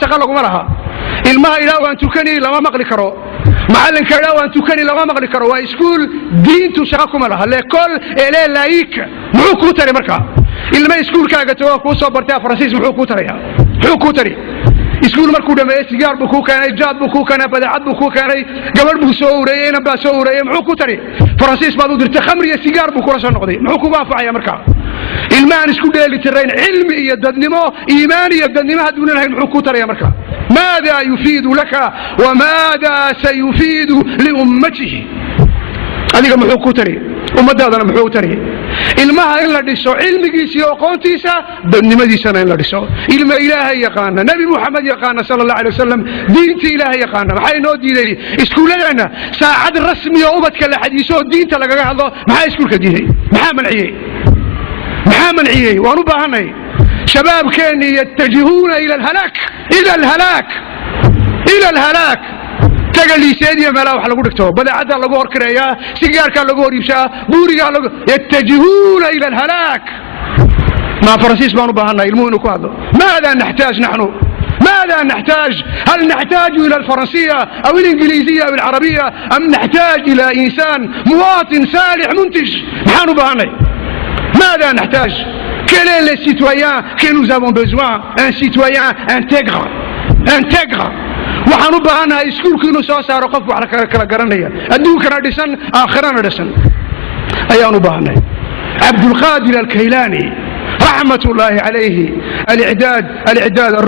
شغل لكم لها المها إلى وأن تكني لما مقلي كرو معلن كلا وأن تكني لما مقلي كرو وإسكول دين تشغلكم لها لكل إلى لايك محوكو تري مركا ilma iskuulkaaga tago ku soo bartay Faransiis muxuu ku tari iskuul markuu dhameeyay sigaar buu ku keenay jaad buu ku keenay badacad buu ku keenay gabadh buu soo ureeyay inaba soo ureeyay muxuu ku tari Faransiis baad u dirtay khamri iyo sigaar buu kula soo noqday muxuu ku waafaqaya marka ilmaan isku dheeli tireen cilmi iyo dadnimo iimaan iyo dadnimo haduu leeyahay muxuu ku tari marka ماذا يفيد لك وماذا سيفيد لأمته هذه محو كتري ومدادنا محو تري ilmaha in la dhiso cilmigiisa iyo aqoontiisa dadnimadiisana in la dhiso ilma ilaahay yaqaana nabi muhammad yaqaana sallallahu alayhi wasallam diinta ilaahay yaqaana maxay noo diiday iskuuladana saacad rasmi oo ubadka la xadiiso diinta laga hadlo maxay iskuulka diiday maxaa manciyay waanu baahanay shabaabkeena yattajihuna ila alhalak تجلسين يا ملا وحلا قولك تو بدأ عدا لجوهر كريا سيجار كان لجوهر يمشى بوري كان يتجهون إلى الهلاك ما فرنسيس ما نبهنا يلمون كذا ماذا نحتاج نحن ماذا نحتاج هل نحتاج إلى الفرنسية أو الإنجليزية أو العربية أم نحتاج إلى إنسان مواطن صالح منتج نحن بهنا ماذا نحتاج quel est le citoyen que nous avons besoin un citoyen intègre waxaanu baahanahay iskuulku inuu soo saaro qof wax kala garanaya adduunkana dhisan aakhirana dhisan ayaanu baahanahay Abdul Qadir al-Kaylani rahmatullahi alayhi al-i'dad